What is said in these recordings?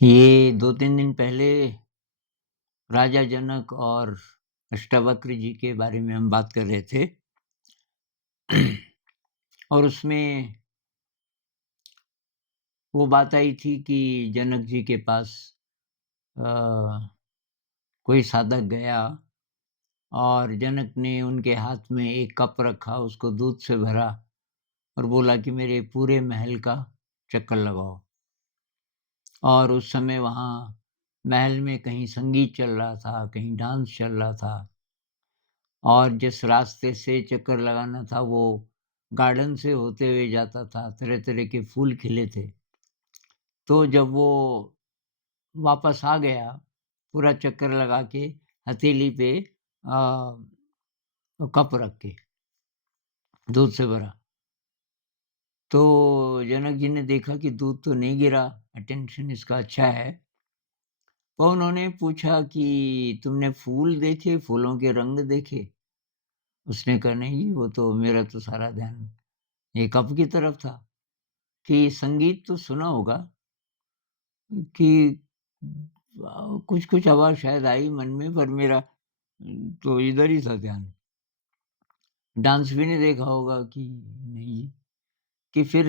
ये 2-3 दिन पहले राजा जनक और अष्टावक्र जी के बारे में हम बात कर रहे थे। और उसमें वो बात आई थी कि जनक जी के पास अ, कोई साधक गया और जनक ने उनके हाथ में एक कप रखा, उसको दूध से भरा और बोला कि मेरे पूरे महल का चक्कर लगाओ। और उस समय वहाँ महल में कहीं संगीत चल रहा था, कहीं डांस चल रहा था। और जिस रास्ते से चक्कर लगाना था वो गार्डन से होते हुए जाता था, तरह-तरह के फूल खिले थे। तो जब वो वापस आ गया, पूरा चक्कर लगा के हथेली पे कप रख के, दूध से भरा। तो जनक जी ने देखा कि दूध तो नहीं गिरा, अटेंशन इसका अच्छा है। तो उन्होंने पूछा कि तुमने फूल देखे, फूलों के रंग देखे? उसने कहा नहीं जी, वो तो मेरा तो सारा ध्यान ये कप की तरफ था। कि संगीत तो सुना होगा कि कुछ-कुछ आवाज़ शायद आई मन में पर मेरा तो इधर ही था ध्यान। डांस भी नहीं देखा होगा कि नहीं, कि फिर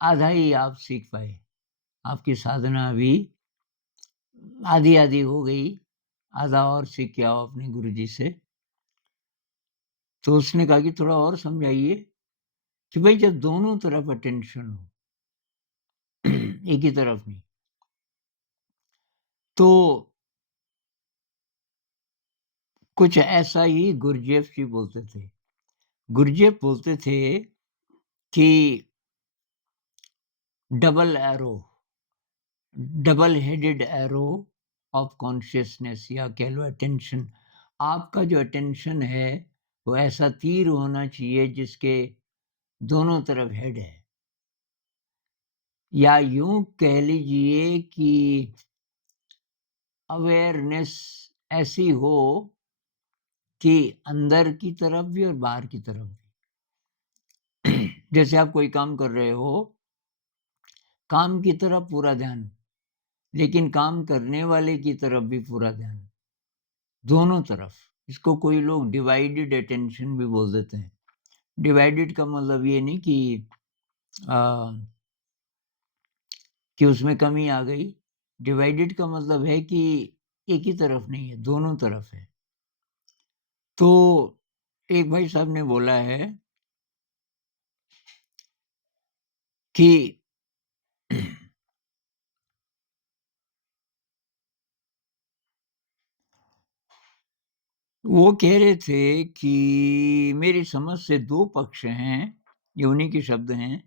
आधा ही आप सीख पाए। आपकी साधना अभी आधी-आधी हो गई, आधा और सीख के आओ अपने गुरुजी से। तो उसने कहा कि थोड़ा और समझाइए कि भई जब दोनों तरफ अटेंशन हो, एक ही तरफ नहीं। तो कुछ ऐसा ही गुरजेफ जी बोलते थे। गुरजेफ बोलते थे कि double arrow, double headed arrow of consciousness या कह लो अटेंशन। आपका जो अटेंशन है, वो ऐसा तीर होना चाहिए जिसके दोनों तरफ हेड है। या यूँ कह लीजिए कि अवेयरनेस ऐसी हो कि अंदर की तरफ भी और बाहर की तरफ भी। जैसे आप कोई काम कर रहे हो, काम की तरफ पूरा ध्यान, लेकिन काम करने वाले की तरफ भी पूरा ध्यान, दोनों तरफ। इसको कोई लोग डिवाइडेड अटेंशन भी बोल देते हैं। डिवाइडेड का मतलब ये नहीं अ, कि उसमें कमी आ गई। डिवाइडेड का मतलब है कि एक ही तरफ नहीं है, दोनों तरफ है। तो एक भाई साहब ने बोला है कि वो कह रहे थे कि मेरी समझ से 2 पक्ष हैं, ये उन्हीं के शब्द हैं।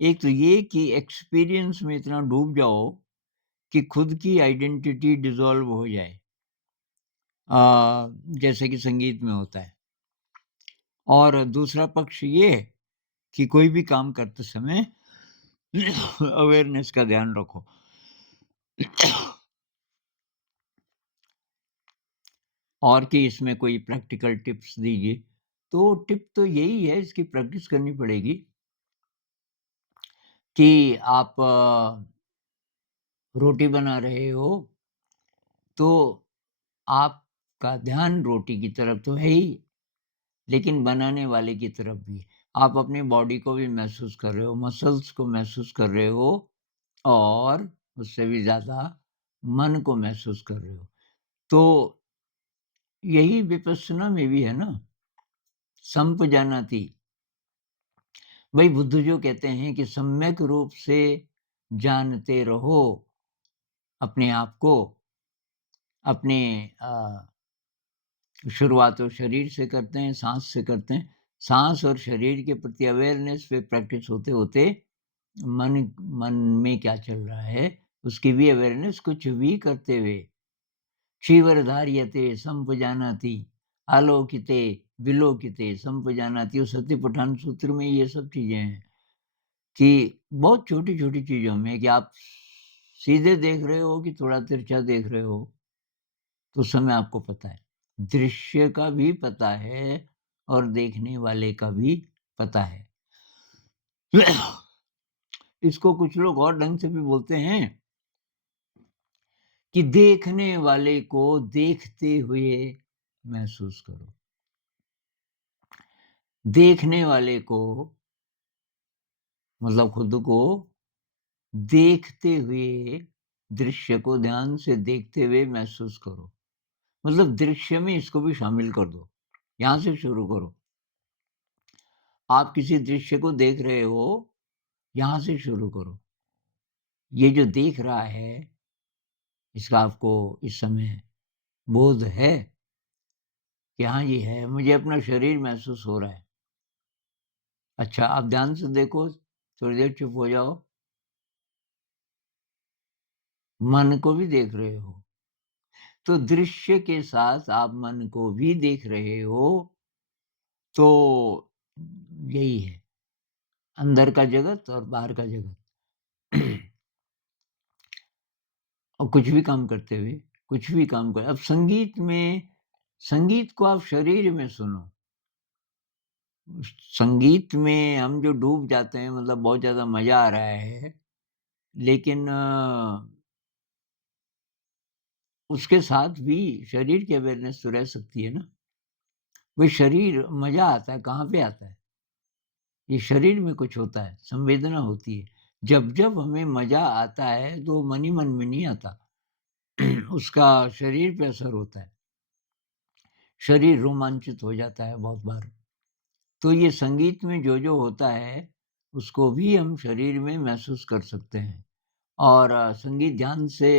एक तो ये कि एक्सपीरियंस में इतना डूब जाओ कि खुद की आइडेंटिटी डिसॉल्व हो जाए, जैसे कि संगीत में होता है। और दूसरा पक्ष ये है कि कोई भी काम करते समय अवेयरनेस का ध्यान रखो। और कि इसमें कोई प्रैक्टिकल टिप्स दीजिए। तो टिप तो यही है, इसकी प्रैक्टिस करनी पड़ेगी कि आप रोटी बना रहे हो, तो आपका ध्यान रोटी की तरफ तो है ही, लेकिन बनाने वाले की तरफ भी। आप अपनी बॉडी को भी महसूस कर रहे हो, मसल्स को महसूस कर रहे हो और उससे भी ज़्यादा मन को महसूस कर रहे हो। तो यही विपश्यना में भी है ना, संपजानाति। वही बुद्ध जो कहते हैं कि सम्यक रूप से जानते रहो अपने आप को, अपने शुरुआत तो शरीर से करते हैं, साँस से करते हैं। साँस और शरीर के प्रति अवेयरनेस पे प्रैक्टिस होते-होते मन मन में क्या चल रहा है, उसकी भी अवेयरनेस कुछ भी करते हुए। क्षीवरधार्यते संपजानाति, आलोकिते विलोकिते संपजानाति। उस सतिपट्ठान सूत्र में ये सब चीज़ें हैं कि बहुत छोटी-छोटी चीज़ों में कि आप सीधे देख रहे हो कि थोड़ा तिरछा देख रहे हो, तो उस समय आपको पता है। दृश्य का भी पता है और देखने वाले का भी पता है। इसको कुछ लोग और ढंग से भी बोलते हैं कि देखने वाले को देखते हुए महसूस करो। देखने वाले को मतलब खुद को देखते हुए, दृश्य को ध्यान से देखते हुए महसूस करो। मतलब दृश्य में इसको भी शामिल कर दो। यहाँ से शुरू करो। आप किसी दृश्य को देख रहे हो, यहाँ से शुरू करो। ये जो देख रहा है, इसका आपको इस समय बोध है कि हाँ, ये है, मुझे अपना शरीर महसूस हो रहा है। अच्छा, आप ध्यान से देखो, थोड़ी देर चुप हो जाओ। मन को भी देख रहे हो, तो दृश्य के साथ आप मन को भी देख रहे हो, तो यही है, अंदर का जगत और बाहर का जगत। और कुछ भी काम करते हुए, कुछ भी काम कर अब संगीत को आप शरीर में सुनो। संगीत में हम जो डूब जाते हैं, मतलब बहुत ज़्यादा मज़ा आ रहा है, लेकिन उसके साथ भी शरीर की अवेयरनेस तो रह सकती है ना। वो शरीर मज़ा आता है, कहाँ पे आता है? ये शरीर में कुछ होता है, संवेदना होती है। जब-जब हमें मज़ा आता है, तो मन ही मन में नहीं आता। उसका शरीर पे असर होता है। शरीर रोमांचित हो जाता है बहुत बार। तो ये संगीत में जो-जो होता है, उसको भी हम शरीर में महसूस कर सकते हैं। और संगीत ध्यान से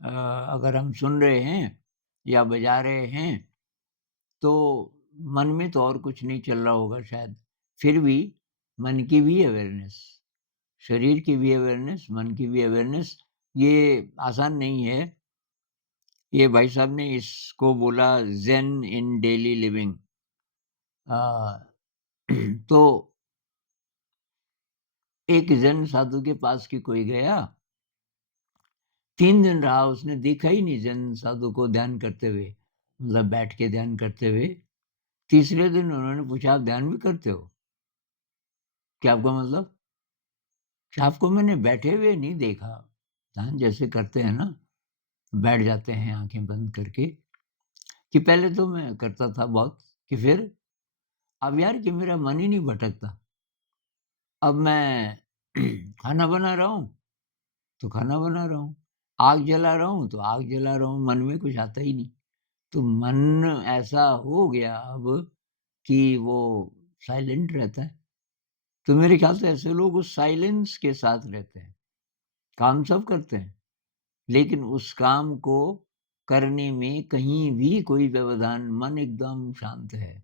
अगर हम सुन रहे हैं या बजा रहे हैं, तो मन में तो और कुछ नहीं चल रहा होगा शायद। फिर भी मन की भी अवेयरनेस, शरीर की भी अवेयरनेस, मन की भी अवेयरनेस, ये आसान नहीं है। ये भाई साहब ने इसको बोला ज़ेन इन डेली लिविंग। अ, तो एक ज़ेन साधु के पास कि कोई गया, 3 दिन रहा, उसने देखा ही नहीं ज़ेन साधु को ध्यान करते हुए, मतलब बैठ के ध्यान करते हुए। तीसरे दिन उन्होंने पूछा, "आप ध्यान भी करते हो?" "क्या आपका मतलब?" "कि आपको मैंने बैठे हुए नहीं देखा, ध्यान जैसे करते हैं ना, बैठ जाते हैं आँखें बंद करके, कि पहले तो मैं करता था बहुत, कि फिर अब यार कि मेरा मन ही नहीं भटकता। अब मैं खाना बना रहा हूँ, तो खाना बना रहा हूँ, आग जला रहा हूँ, तो आग जला रहा हूँ, मन में कुछ आता ही नहीं।" तो मन ऐसा हो गया अब कि वो साइलेंट रहता है। तो मेरे ख्याल से ऐसे लोग उस साइलेंस के साथ रहते हैं। काम सब करते हैं, लेकिन उस काम को करने में कहीं भी कोई व्यवधान, मन एकदम शांत है।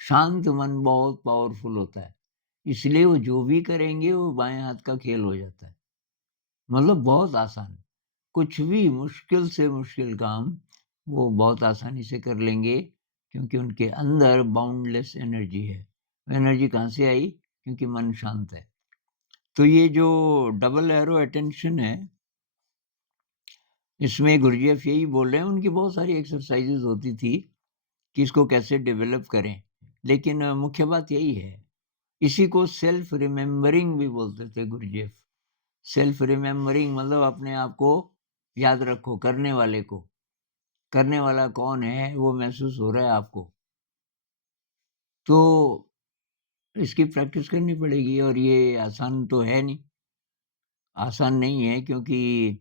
शांत मन बहुत पावरफुल होता है। इसलिए वो जो भी करेंगे, वो बाएँ हाथ का खेल हो जाता है। मतलब बहुत आसान। कुछ भी मुश्किल से मुश्किल काम वो बहुत आसानी से कर लेंगे, क्योंकि उनके अंदर बाउंडलेस एनर्जी है। एनर्जी कहाँ से आई? क्योंकि मन शांत है। तो ये जो डबल एरो अटेंशन है, इसमें गुरुजीएफ यही बोल रहे हैं, उनकी बहुत सारी एक्सरसाइज़ेज़ होती थी कि इसको कैसे डेवलप करें। लेकिन मुख्य बात यही है। इसी को सेल्फ रिमेंबरिंग भी बोलते थे गुरुजीएफ। सेल्फ रिमेंबरिंग मतलब अपने आप को याद रखो, करने वाले को। करने वाला कौन है, वो महसूस हो रहा है आपको। तो इसकी प्रैक्टिस करनी पड़ेगी, और ये आसान तो है नहीं, आसान नहीं है, क्योंकि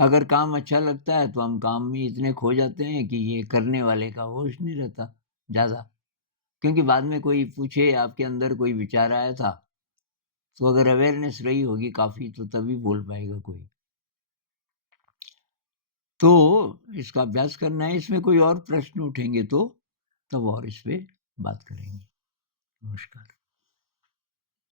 अगर काम अच्छा लगता है, तो हम काम में इतने खो जाते हैं कि ये करने वाले का होश नहीं रहता ज़्यादा। क्योंकि बाद में कोई पूछे, आपके अंदर कोई विचार आया था, तो अगर अवेयरनेस रही होगी काफ़ी, तो तभी बोल पाएगा कोई। तो इसका अभ्यास करना है, इसमें कोई और प्रश्न उठेंगे तो तब और इस पे बात करेंगे। नमस्कार।